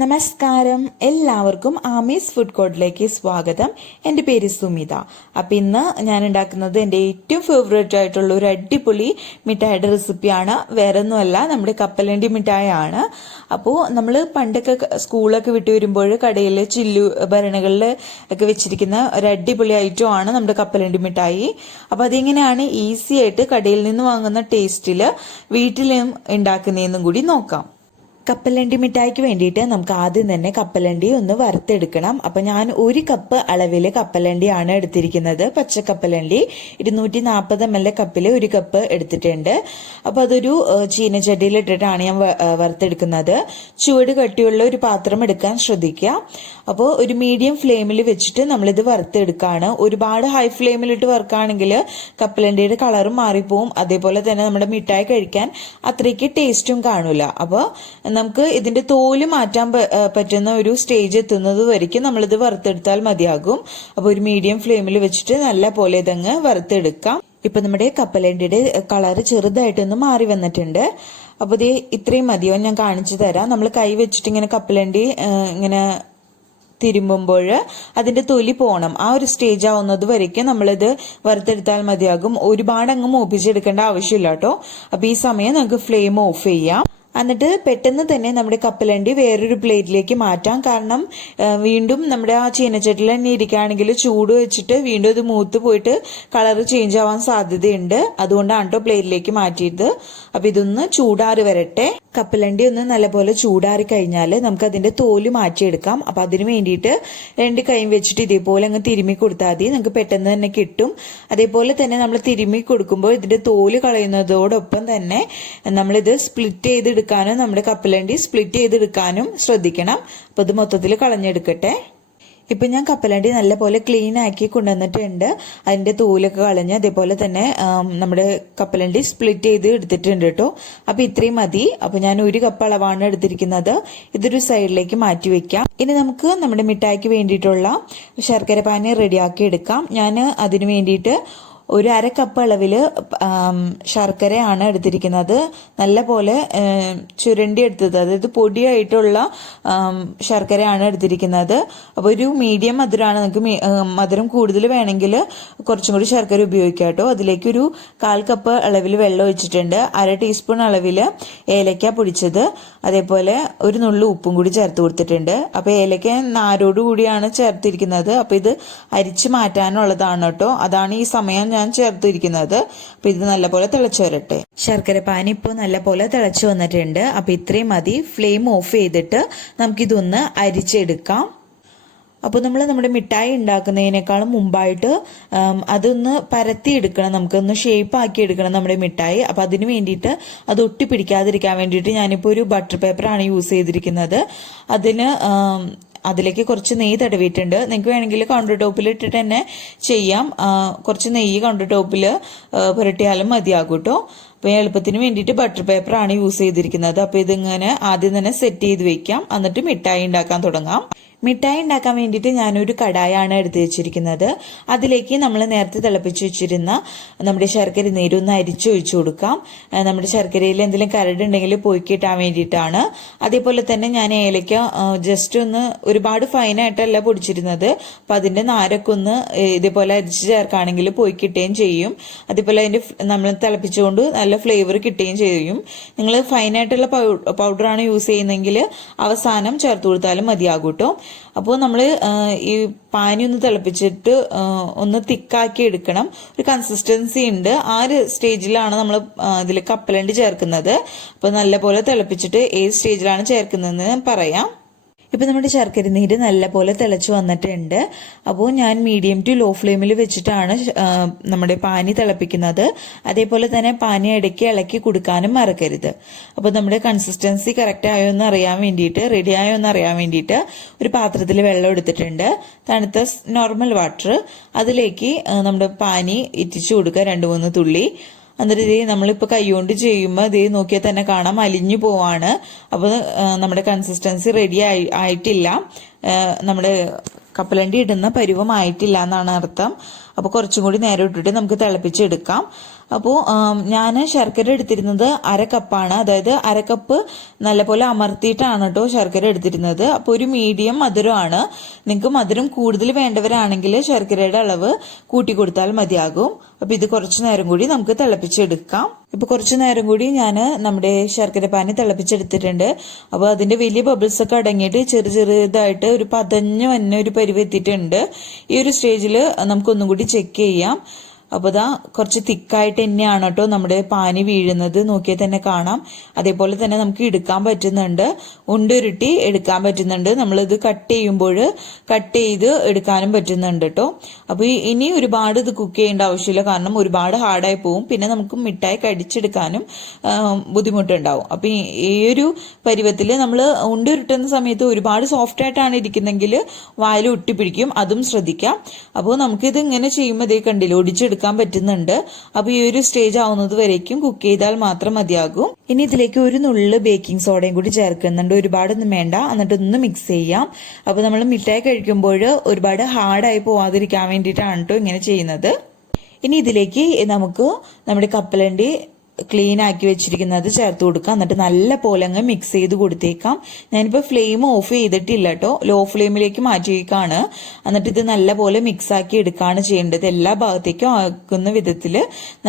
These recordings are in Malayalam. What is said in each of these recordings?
നമസ്കാരം, എല്ലാവർക്കും ആമീസ് ഫുഡ് കോർട്ടിലേക്ക് സ്വാഗതം. എൻ്റെ പേര് സുമിത. അപ്പം ഇന്ന് ഞാൻ ഉണ്ടാക്കുന്നത് എൻ്റെ ഏറ്റവും ഫേവറേറ്റ് ആയിട്ടുള്ള ഒരു അടിപൊളി മിഠായിയുടെ റെസിപ്പിയാണ്. വേറെ ഒന്നുമല്ല, നമ്മുടെ കപ്പലണ്ടി മിഠായി ആണ്. അപ്പോൾ നമ്മൾ പണ്ടൊക്കെ സ്കൂളൊക്കെ വിട്ട് വരുമ്പോൾ കടയിൽ ചില്ലു ഭരണകളിൽ ഒക്കെ വെച്ചിരിക്കുന്ന ഒരു അടിപൊളി ഐറ്റം ആണ് നമ്മുടെ കപ്പലണ്ടി മിഠായി. അപ്പോൾ അതിങ്ങനെയാണ് ഈസി ആയിട്ട് കടയിൽ നിന്ന് വാങ്ങുന്ന ടേസ്റ്റിൽ വീട്ടിലും ഉണ്ടാക്കുന്നതെന്നും കൂടി നോക്കാം. കപ്പലണ്ടി മിഠായിക്ക് വേണ്ടിയിട്ട് നമുക്ക് ആദ്യം തന്നെ കപ്പലണ്ടി ഒന്ന് വറുത്തെടുക്കണം. അപ്പം ഞാൻ 1 കപ്പ് അളവിൽ കപ്പലണ്ടിയാണ് എടുത്തിരിക്കുന്നത്. പച്ചക്കപ്പലണ്ടി 240 ml കപ്പിൽ 1 കപ്പ് എടുത്തിട്ടുണ്ട്. അപ്പോൾ അതൊരു ചീനച്ചട്ടിയിൽ ഇട്ടിട്ടാണ് ഞാൻ വറുത്തെടുക്കുന്നത്. ചുവട് കട്ടിയുള്ള ഒരു പാത്രം എടുക്കാൻ ശ്രദ്ധിക്കുക. അപ്പോൾ ഒരു മീഡിയം ഫ്ലെയിമിൽ വെച്ചിട്ട് നമ്മളിത് വറുത്തെടുക്കുകയാണ്. ഒരുപാട് ഹൈ ഫ്ലെയിമിലിട്ട് വറുക്കുകയാണെങ്കിൽ കപ്പലണ്ടിയുടെ കളറും മാറിപ്പോവും. അതേപോലെ തന്നെ നമ്മുടെ മിഠായി കഴിക്കാൻ അത്രയ്ക്ക് ടേസ്റ്റും കാണില്ല. അപ്പോൾ നമുക്ക് ഇതിന്റെ തോല് മാറ്റാൻ പറ്റുന്ന ഒരു സ്റ്റേജ് എത്തുന്നത് വരയ്ക്കും നമ്മളിത് വറുത്തെടുത്താൽ മതിയാകും. അപ്പോൾ ഒരു മീഡിയം ഫ്ലെയിമിൽ വെച്ചിട്ട് നല്ല പോലെ ഇതങ്ങ് വറുത്തെടുക്കാം. ഇപ്പൊ നമ്മുടെ കപ്പലണ്ടിയുടെ കളർ ചെറുതായിട്ടൊന്ന് മാറി വന്നിട്ടുണ്ട്. അപ്പോൾ ഇത് ഇത്രയും മതിയോ ഞാൻ കാണിച്ചു തരാം. നമ്മൾ കൈ വെച്ചിട്ട് ഇങ്ങനെ കപ്പലണ്ടി ഇങ്ങനെ തിരുമ്പുമ്പോൾ അതിന്റെ തൊലി പോകണം. ആ ഒരു സ്റ്റേജ് ആവുന്നത് വരയ്ക്കും നമ്മളിത് വറുത്തെടുത്താൽ മതിയാകും. ഒരുപാട് അങ്ങ് മൂപ്പിച്ചെടുക്കേണ്ട ആവശ്യമില്ല കേട്ടോ. അപ്പൊ ഈ സമയം നമുക്ക് ഫ്ലെയിം ഓഫ് ചെയ്യാം. എന്നിട്ട് പെട്ടെന്ന് തന്നെ നമ്മുടെ കപ്പലണ്ടി വേറൊരു പ്ലേറ്റിലേക്ക് മാറ്റാം. കാരണം വീണ്ടും നമ്മുടെ ആ ചീനച്ചട്ടിൽ തന്നെ ഇരിക്കുകയാണെങ്കിൽ ചൂട് വെച്ചിട്ട് വീണ്ടും ഇത് മൂത്ത് പോയിട്ട് കളർ ചേഞ്ച് ആവാൻ സാധ്യതയുണ്ട്. അതുകൊണ്ടാണ് കേട്ടോ പ്ലേറ്റിലേക്ക് മാറ്റിയത്. അപ്പൊ ഇതൊന്ന് ചൂടാറി വരട്ടെ. കപ്പലണ്ടി ഒന്ന് നല്ലപോലെ ചൂടാറി കഴിഞ്ഞാൽ നമുക്ക് അതിന്റെ തോല് മാറ്റിയെടുക്കാം. അപ്പൊ അതിന് വേണ്ടിയിട്ട് 2 കൈയും വെച്ചിട്ട് ഇതേപോലെ അങ്ങ് തിരുമ്മി കൊടുത്താൽ മതി. നമുക്ക് പെട്ടെന്ന് തന്നെ കിട്ടും. അതേപോലെ തന്നെ നമ്മൾ തിരുമ്മി കൊടുക്കുമ്പോൾ ഇതിന്റെ തോല് കളയുന്നതോടൊപ്പം തന്നെ നമ്മളിത് സ്പ്ലിറ്റ് ചെയ്തെടുക്കാനും നമ്മുടെ കപ്പലണ്ടി സ്പ്ലിറ്റ് ചെയ്തെടുക്കാനും ശ്രദ്ധിക്കണം. അപ്പൊ ഇത് മൊത്തത്തിൽ കളഞ്ഞെടുക്കട്ടെ. ഇപ്പൊ ഞാൻ കപ്പലണ്ടി നല്ലപോലെ ക്ലീൻ ആക്കി കൊണ്ടുവന്നിട്ടുണ്ട്. അതിന്റെ തോലൊക്കെ കളഞ്ഞ് അതേപോലെ തന്നെ നമ്മുടെ കപ്പലണ്ടി സ്പ്ലിറ്റ് ചെയ്ത് എടുത്തിട്ടുണ്ട് കേട്ടോ. അപ്പൊ ഇത്രയും മതി. അപ്പൊ ഞാൻ 1 കപ്പ് അളവാണ് എടുത്തിരിക്കുന്നത്. ഇതൊരു സൈഡിലേക്ക് മാറ്റി വെക്കാം. ഇനി നമുക്ക് നമ്മുടെ മിഠായിക്ക് വേണ്ടിയിട്ടുള്ള ശർക്കര പാനി റെഡിയാക്കി എടുക്കാം. ഞാൻ അതിനു വേണ്ടിയിട്ട് 1/2 കപ്പ് അളവില് ശർക്കരയാണ് എടുത്തിരിക്കുന്നത്. നല്ല പോലെ ചുരണ്ടി എടുത്തത്, അതായത് പൊടിയായിട്ടുള്ള ശർക്കരയാണ് എടുത്തിരിക്കുന്നത്. അപ്പോൾ ഒരു മീഡിയം മധുരമാണ്. നിങ്ങൾക്ക് മധുരം കൂടുതൽ വേണമെങ്കിൽ കുറച്ചും കൂടി ശർക്കര ഉപയോഗിക്കാം കേട്ടോ. അതിലേക്ക് ഒരു 1/4 കപ്പ് അളവിൽ വെള്ളം ഒഴിച്ചിട്ടുണ്ട്. 1/2 ടീസ്പൂൺ അളവിൽ ഏലക്ക പൊടിച്ചത്, അതേപോലെ ഒരു നുള്ളു ഉപ്പും കൂടി ചേർത്ത് കൊടുത്തിട്ടുണ്ട്. അപ്പോൾ ഏലക്ക നാരോട് കൂടിയാണ് ചേർത്തിരിക്കുന്നത്. അപ്പോൾ ഇത് അരിച്ചു മാറ്റാനുള്ളതാണ് കേട്ടോ. അതാണ് ഈ സമയം ഞാൻ ചേർത്തിരിക്കുന്നത്. അപ്പൊ ഇത് നല്ലപോലെ തിളച്ചു വരട്ടെ. ശർക്കര പാനി ഇപ്പോൾ നല്ലപോലെ തിളച്ചു വന്നിട്ടുണ്ട്. അപ്പൊ ഇത്രയും മതി. ഫ്ലെയിം ഓഫ് ചെയ്തിട്ട് നമുക്കിതൊന്ന് അരിച്ചെടുക്കാം. അപ്പോൾ നമ്മൾ നമ്മുടെ മിഠായി ഉണ്ടാക്കുന്നതിനേക്കാളും മുമ്പായിട്ട് അതൊന്ന് പരത്തിയെടുക്കണം. നമുക്കൊന്ന് ഷേപ്പ് ആക്കി എടുക്കണം നമ്മുടെ മിഠായി. അപ്പം അതിന് വേണ്ടിയിട്ട് അത് ഒട്ടിപ്പിടിക്കാതിരിക്കാൻ വേണ്ടിയിട്ട് ഞാനിപ്പോൾ ഒരു ബട്ടർ പേപ്പറാണ് യൂസ് ചെയ്തിരിക്കുന്നത്. അതിലേക്ക് കുറച്ച് നെയ്യ് തടവിയിട്ടുണ്ട്. നിങ്ങൾക്ക് വേണമെങ്കിൽ കൗണ്ടർ ടോപ്പിൽ ഇട്ടിട്ട് തന്നെ ചെയ്യാം. കുറച്ച് നെയ്യ് കൗണ്ടർ ടോപ്പിൽ പുരട്ടിയാലും മതിയാകും കേട്ടോ. അപ്പോൾ എളുപ്പത്തിന് വേണ്ടിയിട്ട് ബട്ടർ പേപ്പറാണ് യൂസ് ചെയ്തിരിക്കുന്നത്. അപ്പോൾ ഇതിങ്ങനെ ആദ്യം തന്നെ സെറ്റ് ചെയ്ത് വെക്കാം. എന്നിട്ട് മിഠായി ഉണ്ടാക്കാൻ തുടങ്ങാം. മിഠായി ഉണ്ടാക്കാൻ വേണ്ടിയിട്ട് ഞാനൊരു കടായാണ് എടുത്ത് വെച്ചിരിക്കുന്നത്. അതിലേക്ക് നമ്മൾ നേരത്തെ തിളപ്പിച്ച് വെച്ചിരുന്ന നമ്മുടെ ശർക്കര നീരൊന്ന് അരിച്ചൊഴിച്ചു കൊടുക്കാം. നമ്മുടെ ശർക്കരയിൽ എന്തെങ്കിലും കരടുണ്ടെങ്കിൽ പോയി കിട്ടാൻ വേണ്ടിയിട്ടാണ്. അതേപോലെ തന്നെ ഞാൻ ഏലക്ക ജസ്റ്റ് ഒന്ന് ഒരുപാട് ഫൈനായിട്ടല്ല പൊടിച്ചിരുന്നത്. അപ്പം അതിൻ്റെ നാരൊക്കെ ഒന്ന് ഇതേപോലെ അരിച്ച് ചേർക്കുകയാണെങ്കിൽ പോയി കിട്ടുകയും ചെയ്യും. അതേപോലെ അതിൻ്റെ നമ്മൾ തിളപ്പിച്ചുകൊണ്ട് നല്ല ഫ്ലേവർ കിട്ടുകയും ചെയ്യും. നിങ്ങൾ ഫൈനായിട്ടുള്ള പൗഡറാണ് യൂസ് ചെയ്യുന്നതെങ്കിൽ അവസാനം ചേർത്ത് കൊടുത്താലും മതിയാകും കേട്ടോ. അപ്പോൾ നമ്മൾ ഈ പാനി ഒന്ന് തിളപ്പിച്ചിട്ട് ഒന്ന് തിക്കാക്കി എടുക്കണം. ഒരു കൺസിസ്റ്റൻസി ഉണ്ട്. ആ ഒരു സ്റ്റേജിലാണ് നമ്മൾ ഇതിൽ കപ്പലണ്ടി ചേർക്കുന്നത്. അപ്പോൾ നല്ലപോലെ തിളപ്പിച്ചിട്ട് ഏത് സ്റ്റേജിലാണ് ചേർക്കുന്നതെന്ന് ഞാൻ പറയാം. ഇപ്പം നമ്മുടെ ശർക്കര നീര് നല്ലപോലെ തിളച്ചു വന്നിട്ടുണ്ട്. അപ്പോൾ ഞാൻ മീഡിയം ടു ലോ ഫ്ലെയിമിൽ വെച്ചിട്ടാണ് നമ്മുടെ പാനി തിളപ്പിക്കുന്നത്. അതേപോലെ തന്നെ പാനി ഇടയ്ക്ക് ഇളക്കി കൊടുക്കാനും മറക്കരുത്. അപ്പോൾ നമ്മുടെ കൺസിസ്റ്റൻസി കറക്റ്റ് ആയോ എന്ന് അറിയാൻ വേണ്ടിയിട്ട്, റെഡി ആയോ എന്ന് അറിയാൻ വേണ്ടിയിട്ട് ഒരു പാത്രത്തിൽ വെള്ളം എടുത്തിട്ടുണ്ട്. തണുത്ത നോർമൽ വാട്ടർ. അതിലേക്ക് നമ്മുടെ പാനി ഇറ്റിച്ചു കൊടുക്കുക 2-3 തുള്ളി. എന്നിട്ട് ഇതേ നമ്മളിപ്പോൾ കൈകൊണ്ട് ചെയ്യുമ്പോൾ ഇതേ നോക്കിയാൽ തന്നെ കാണാം അലിഞ്ഞു പോവാണ്. അപ്പോൾ നമ്മുടെ കൺസിസ്റ്റൻസി റെഡി ആയിട്ടില്ല. നമ്മുടെ കപ്പലണ്ടി ഇടുന്ന പരുവമായിട്ടില്ല എന്നാണ് അർത്ഥം. അപ്പോൾ കുറച്ചും കൂടി നേരം ഇട്ടിട്ട് നമുക്ക് തിളപ്പിച്ചെടുക്കാം. അപ്പോൾ ഞാൻ ശർക്കര എടുത്തിരുന്നത് 1/2 കപ്പാണ്. അതായത് 1/2 കപ്പ് നല്ലപോലെ അമർത്തിയിട്ടാണ് കേട്ടോ ശർക്കര എടുത്തിരുന്നത്. അപ്പോൾ ഒരു മീഡിയം മധുരമാണ്. നിങ്ങൾക്ക് മധുരം കൂടുതൽ വേണ്ടവരാണെങ്കിൽ ശർക്കരയുടെ അളവ് കൂട്ടി കൊടുത്താൽ മതിയാകും. അപ്പോൾ ഇത് കുറച്ചു നേരം കൂടി നമുക്ക് തിളപ്പിച്ചെടുക്കാം. ഇപ്പോൾ കുറച്ചു നേരം കൂടി ഞാൻ നമ്മുടെ ശർക്കര പാനി തിളപ്പിച്ചെടുത്തിട്ടുണ്ട്. അപ്പോൾ അതിന്റെ വലിയ ബബിൾസ് ഒക്കെ അടങ്ങിയിട്ട് ചെറുതായിട്ട് ഒരു പതഞ്ഞ് വന്ന ഒരു പരുവെത്തിയിട്ടുണ്ട്. ഈ ഒരു സ്റ്റേജിൽ നമുക്കൊന്നും കൂടി ചെക്ക് ചെയ്യാം. അപ്പോൾ ഇതാ കുറച്ച് തിക്കായിട്ട് തന്നെയാണ് കേട്ടോ നമ്മുടെ പാനി വീഴുന്നത്. നോക്കിയാൽ തന്നെ കാണാം. അതേപോലെ തന്നെ നമുക്ക് എടുക്കാൻ പറ്റുന്നുണ്ട്, ഉണ്ടുരുട്ടി എടുക്കാൻ പറ്റുന്നുണ്ട്. നമ്മളിത് കട്ട് ചെയ്ത് എടുക്കാനും പറ്റുന്നുണ്ട് കേട്ടോ. അപ്പോൾ ഇനി ഒരുപാട് ഇത് കുക്ക് ചെയ്യേണ്ട ആവശ്യമില്ല, കാരണം ഒരുപാട് ഹാർഡായി പോവും. പിന്നെ നമുക്ക് മിഠായി കടിച്ചെടുക്കാനും ബുദ്ധിമുട്ടുണ്ടാവും. അപ്പോൾ ഈ ഒരു പരുവത്തിൽ നമ്മൾ ഉണ്ടുരുട്ടുന്ന സമയത്ത് ഒരുപാട് സോഫ്റ്റ് ആയിട്ടാണ് ഇരിക്കുന്നെങ്കിൽ വായിൽ ഒട്ടിപ്പിടിക്കും, അതും ശ്രദ്ധിക്കാം. അപ്പോൾ നമുക്കിത് ഇങ്ങനെ ചെയ്യുമ്പോൾ ഇതേ കണ്ടില്ല, ഒടിച്ചെടുക്കാൻ പറ്റുന്നുണ്ട്. അപ്പൊ ഈ ഒരു സ്റ്റേജ് ആവുന്നത് വരേക്കും കുക്ക് ചെയ്താൽ മാത്രം മതിയാകും. ഇനി ഇതിലേക്ക് ഒരു നുള്ള് ബേക്കിംഗ് സോഡയും കൂടി ചേർക്കുന്നുണ്ട്. ഒരുപാടൊന്നും വേണ്ട. എന്നിട്ട് ഒന്ന് മിക്സ് ചെയ്യാം. അപ്പൊ നമ്മൾ മിഠായി കഴിക്കുമ്പോൾ ഒരുപാട് ഹാർഡായി പോവാതിരിക്കാൻ വേണ്ടിയിട്ടാണ് കേട്ടോ ഇങ്ങനെ ചെയ്യുന്നത്. ഇനി ഇതിലേക്ക് നമുക്ക് നമ്മുടെ കപ്പലണ്ടി ക്ലീൻ ആക്കി വെച്ചിരിക്കുന്നത് ചേർത്ത് കൊടുക്കാം. എന്നിട്ട് നല്ല പോലെ അങ്ങ് മിക്സ് ചെയ്ത് കൊടുത്തേക്കാം. ഞാനിപ്പോൾ ഫ്ലെയിം ഓഫ് ചെയ്തിട്ടില്ല കേട്ടോ, ലോ ഫ്ലെയിമിലേക്ക് മാറ്റിയേക്കാണ്. എന്നിട്ട് ഇത് നല്ല പോലെ മിക്സ് ആക്കി എടുക്കുകയാണ് ചെയ്യേണ്ടത്. എല്ലാ ഭാഗത്തേക്കും ആക്കുന്ന വിധത്തിൽ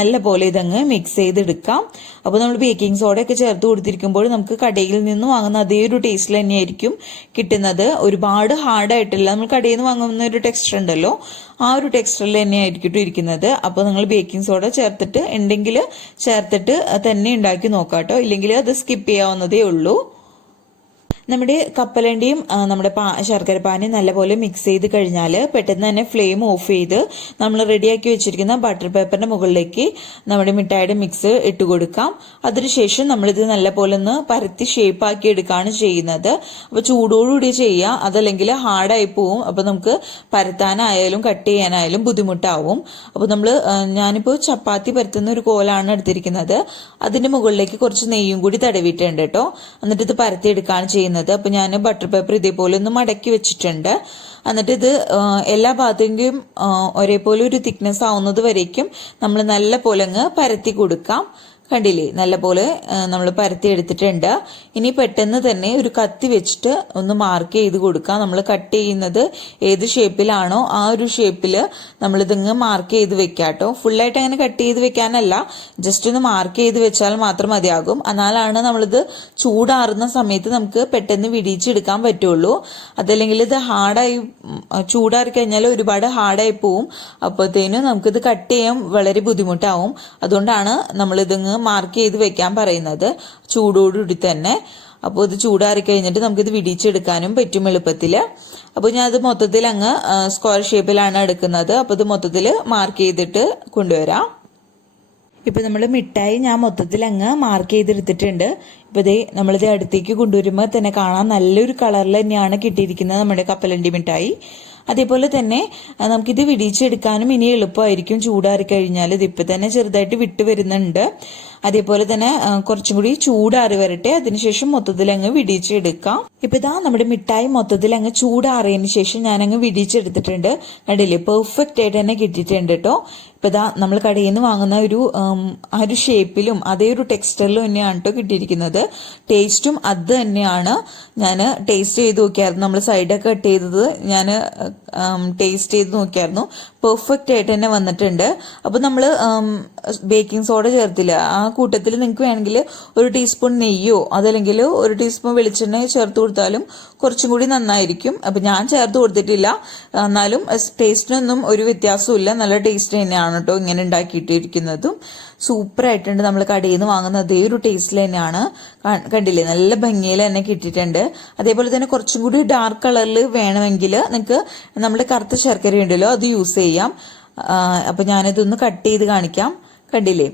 നല്ല പോലെ ഇതങ്ങ് മിക്സ് ചെയ്തെടുക്കാം. അപ്പോൾ നമ്മൾ ബേക്കിംഗ് സോഡ ഒക്കെ ചേർത്ത് കൊടുത്തിരിക്കുമ്പോൾ നമുക്ക് കടയിൽ നിന്ന് വാങ്ങുന്ന അതേ ഒരു ടേസ്റ്റിൽ തന്നെയായിരിക്കും കിട്ടുന്നത്. ഒരുപാട് ഹാർഡായിട്ടില്ല. നമ്മൾ കടയിൽ നിന്ന് വാങ്ങുന്ന ഒരു ടെക്സ്ചർ ഉണ്ടല്ലോ, ആ ഒരു ടെക്സ്ചറിൽ തന്നെയായിരിക്കും ഇരിക്കുന്നത്. അപ്പോൾ നിങ്ങൾ ബേക്കിംഗ് സോഡ ചേർത്തിട്ട് ഉണ്ടെങ്കിൽ ചേർത്തിട്ട് തന്നെ ഉണ്ടാക്കി നോക്കാം കേട്ടോ, ഇല്ലെങ്കിൽ അത് സ്കിപ്പ് ചെയ്യാവുന്നതേ ഉള്ളൂ. നമ്മുടെ കപ്പലണ്ടിയും നമ്മുടെ ശർക്കര പാനിയും നല്ലപോലെ മിക്സ് ചെയ്ത് കഴിഞ്ഞാൽ പെട്ടെന്ന് തന്നെ ഫ്ലെയിം ഓഫ് ചെയ്ത് നമ്മൾ റെഡിയാക്കി വെച്ചിരിക്കുന്ന ബട്ടർ പേപ്പറിന്റെ മുകളിലേക്ക് നമ്മുടെ മിഠായിയുടെ മിക്സ് ഇട്ട് കൊടുക്കാം. അതിനുശേഷം നമ്മളിത് നല്ലപോലെ ഒന്ന് പരത്തി ഷേപ്പ് ആക്കി എടുക്കുകയാണ് ചെയ്യുന്നത്. അപ്പോൾ ചൂടോടുകൂടി ചെയ്യുക, അതല്ലെങ്കിൽ ഹാർഡായി പോവും. അപ്പോൾ നമുക്ക് പരത്താനായാലും കട്ട് ചെയ്യാനായാലും ബുദ്ധിമുട്ടാവും. അപ്പോൾ ഞാനിപ്പോൾ ചപ്പാത്തി പരത്തുന്ന ഒരു കോലാണ് എടുത്തിരിക്കുന്നത്. അതിന്റെ മുകളിലേക്ക് കുറച്ച് നെയ്യും കൂടി തടവിയിട്ടുണ്ട് കേട്ടോ. എന്നിട്ട് ഇത് പരത്തി എടുക്കുകയാണ് ചെയ്യുന്നത്. അപ്പൊ ഞാൻ ബട്ടർ പേപ്പർ ഇതേപോലെ ഒന്ന് മടക്കി വെച്ചിട്ടുണ്ട്. എന്നിട്ട് ഇത് എല്ലാ ഭാഗത്തേക്കും ഒരേപോലെ ഒരു തിക്നെസ് ആവുന്നത് വരേക്കും നമ്മൾ നല്ല പോലെ അങ്ങ് പരത്തി കൊടുക്കാം. കണ്ടില്ലേ, നല്ല പോലെ നമ്മൾ പരത്തി എടുത്തിട്ടുണ്ട്. ഇനി പെട്ടെന്ന് തന്നെ ഒരു കത്തി വെച്ചിട്ട് ഒന്ന് മാർക്ക് ചെയ്ത് കൊടുക്കാം. നമ്മൾ കട്ട് ചെയ്യുന്നത് ഏത് ഷേപ്പിലാണോ ആ ഒരു ഷേപ്പിൽ നമ്മളിതങ്ങ് മാർക്ക് ചെയ്ത് വെക്കാട്ടോ. ഫുള്ളായിട്ട് അങ്ങനെ കട്ട് ചെയ്ത് വെക്കാനല്ല, ജസ്റ്റ് ഒന്ന് മാർക്ക് ചെയ്ത് വെച്ചാൽ മാത്രം മതിയാകും. എന്നാലാണ് നമ്മളിത് ചൂടാറുന്ന സമയത്ത് നമുക്ക് പെട്ടെന്ന് വിടിയിച്ചെടുക്കാൻ പറ്റുള്ളൂ. അതല്ലെങ്കിൽ ഇത് ചൂടാറി കഴിഞ്ഞാൽ ഒരുപാട് ഹാർഡായി പോവും. അപ്പോഴത്തേനും നമുക്കിത് കട്ട് ചെയ്യാൻ വളരെ ബുദ്ധിമുട്ടാവും. അതുകൊണ്ടാണ് നമ്മളിതങ്ങ് മാർക്ക് ചെയ്ത് വെക്കാൻ പറയുന്നത് ചൂടോടുകൂടി തന്നെ. അപ്പോൾ ഇത് ചൂടാറി കഴിഞ്ഞിട്ട് നമുക്കിത് വിടിച്ചെടുക്കാനും പറ്റും എളുപ്പത്തിൽ. അപ്പോൾ ഞാൻ അത് മൊത്തത്തിൽ അങ്ങ് സ്ക്വയർ ഷേപ്പിലാണ് എടുക്കുന്നത്. അപ്പോൾ ഇത് മൊത്തത്തിൽ മാർക്ക് ചെയ്തിട്ട് കൊണ്ടുവരാം. ഇപ്പൊ നമ്മൾ മിഠായി ഞാൻ മൊത്തത്തിൽ അങ്ങ് മാർക്ക് ചെയ്തെടുത്തിട്ടുണ്ട്. ഇപ്പൊ ഇതേ നമ്മളിത് അടുത്തേക്ക് കൊണ്ടുവരുമ്പോൾ തന്നെ കാണാൻ നല്ലൊരു കളറിൽ തന്നെയാണ് കിട്ടിയിരിക്കുന്നത് നമ്മുടെ കപ്പലണ്ടി മിഠായി. അതേപോലെ തന്നെ നമുക്കിത് വിടിച്ചെടുക്കാനും ഇനി എളുപ്പമായിരിക്കും ചൂടാറി കഴിഞ്ഞാൽ. ഇതിപ്പോൾ തന്നെ ചെറുതായിട്ട് വിട്ട് വരുന്നുണ്ട്. അതേപോലെ തന്നെ കുറച്ചും കൂടി ചൂടാറി വരട്ടെ, അതിനുശേഷം മൊത്തത്തിൽ അങ്ങ് വിടിച്ചെടുക്കാം. ഇപ്പൊ ഇതാ നമ്മുടെ മിഠായി മൊത്തത്തിൽ അങ്ങ് ചൂടാറിയതിന് ശേഷം ഞാൻ അങ്ങ് വിടിച്ചെടുത്തിട്ടുണ്ട്. കണ്ടില്ലേ, പെർഫെക്റ്റ് ആയിട്ട് തന്നെ കിട്ടിയിട്ടുണ്ട് കേട്ടോ. ഇപ്പൊ ഇതാ നമ്മൾ കടയിൽ നിന്ന് വാങ്ങുന്ന ആ ഒരു ഷേപ്പിലും അതേ ഒരു ടെക്സ്ചറിലും തന്നെയാണ് കേട്ടോ കിട്ടിയിരിക്കുന്നത്. ടേസ്റ്റും അത് തന്നെയാണ്. ഞാൻ ടേസ്റ്റ് ചെയ്ത് നോക്കിയായിരുന്നു. നമ്മൾ സൈഡൊക്കെ കട്ട് ചെയ്തത് ഞാൻ ടേസ്റ്റ് ചെയ്ത് നോക്കിയായിരുന്നു. പെർഫെക്റ്റ് ആയിട്ട് തന്നെ വന്നിട്ടുണ്ട്. അപ്പൊ നമ്മൾ ബേക്കിംഗ് സോഡ ചേർത്തില്ല. ആ കൂട്ടത്തിൽ നിങ്ങൾക്ക് വേണമെങ്കിൽ 1 ടീസ്പൂൺ നെയ്യോ അതല്ലെങ്കിൽ 1 ടീസ്പൂൺ വെളിച്ചെണ്ണ ചേർത്ത് കൊടുത്താലും കുറച്ചും കൂടി നന്നായിരിക്കും. അപ്പൊ ഞാൻ ചേർത്ത് കൊടുത്തിട്ടില്ല, എന്നാലും ടേസ്റ്റിനൊന്നും ഒരു വ്യത്യാസവും ഇല്ല. നല്ല ടേസ്റ്റ് തന്നെയാണ് കേട്ടോ ഇങ്ങനെ ഉണ്ടാക്കിയിട്ടിരിക്കുന്നതും. സൂപ്പർ ആയിട്ടുണ്ട്. നമ്മൾ കടയിൽ നിന്ന് വാങ്ങുന്ന അതേ ഒരു ടേസ്റ്റിൽ തന്നെയാണ്. കണ്ടില്ലേ, നല്ല ഭംഗിയിൽ തന്നെ കിട്ടിയിട്ടുണ്ട്. അതേപോലെ തന്നെ കുറച്ചും കൂടി ഡാർക്ക് കളറിൽ വേണമെങ്കിൽ നിങ്ങൾക്ക് നമ്മുടെ കറുത്ത ശർക്കര ഉണ്ടല്ലോ അത് യൂസ് ചെയ്യാം. അപ്പൊ ഞാനിതൊന്ന് കട്ട് ചെയ്ത് കാണിക്കാം. കണ്ടില്ലേ,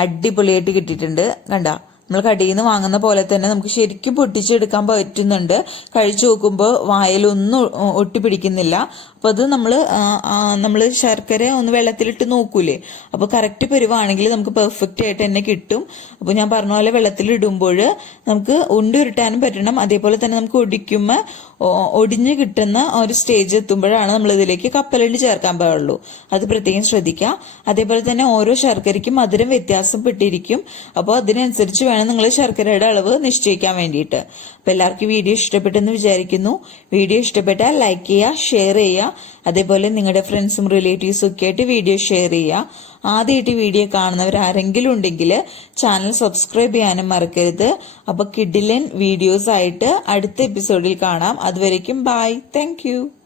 അടിപൊളിയായിട്ട് കിട്ടിയിട്ടുണ്ട്. കണ്ട, നമ്മൾ കടയിൽ നിന്ന് വാങ്ങുന്ന പോലെ തന്നെ നമുക്ക് ശരിക്കും പൊട്ടിച്ചെടുക്കാൻ പറ്റുന്നുണ്ട്. കഴിച്ചു നോക്കുമ്പോൾ വായിലൊന്നും ഒട്ടിപ്പിടിക്കുന്നില്ല. അപ്പോൾ അത് നമ്മൾ ശർക്കര ഒന്ന് വെള്ളത്തിലിട്ട് നോക്കൂലേ, അപ്പോൾ കറക്റ്റ് പരുവാണെങ്കിൽ നമുക്ക് പെർഫെക്റ്റ് ആയിട്ട് തന്നെ കിട്ടും. അപ്പോൾ ഞാൻ പറഞ്ഞ പോലെ വെള്ളത്തിലിടുമ്പോൾ നമുക്ക് ഉരുട്ടാനും പറ്റണം, അതേപോലെ തന്നെ നമുക്ക് ഒടിഞ്ഞ് കിട്ടുന്ന ഒരു സ്റ്റേജ് എത്തുമ്പോഴാണ് നമ്മൾ ഇതിലേക്ക് കപ്പലണ്ടി ചേർക്കാൻ പാടുള്ളൂ. അത് പ്രത്യേകം ശ്രദ്ധിക്കുക. അതേപോലെ തന്നെ ഓരോ ശർക്കരയ്ക്കും മധുരം വ്യത്യാസപ്പെട്ടിരിക്കും. അപ്പോൾ അതിനനുസരിച്ച് വേണം നിങ്ങൾ ശർക്കരയുടെ അളവ് നിശ്ചയിക്കാൻ വേണ്ടിയിട്ട്. അപ്പോൾ എല്ലാവർക്കും വീഡിയോ ഇഷ്ടപ്പെട്ടെന്ന് വിചാരിക്കുന്നു. വീഡിയോ ഇഷ്ടപ്പെട്ടാൽ ലൈക്ക് ചെയ്യുക, ഷെയർ ചെയ്യുക. അതേപോലെ നിങ്ങളുടെ ഫ്രണ്ട്സും റിലേറ്റീവ്സും ഒക്കെ ആയിട്ട് വീഡിയോ ഷെയർ ചെയ്യുക. ആദ്യമായിട്ട് വീഡിയോ കാണുന്നവർ ആരെങ്കിലും ഉണ്ടെങ്കിൽ ചാനൽ സബ്സ്ക്രൈബ് ചെയ്യാനും മറക്കരുത്. അപ്പോൾ കിഡിലൻ വീഡിയോസ് ആയിട്ട് അടുത്ത എപ്പിസോഡിൽ കാണാം. അതുവരേക്കും ബൈ. താങ്ക്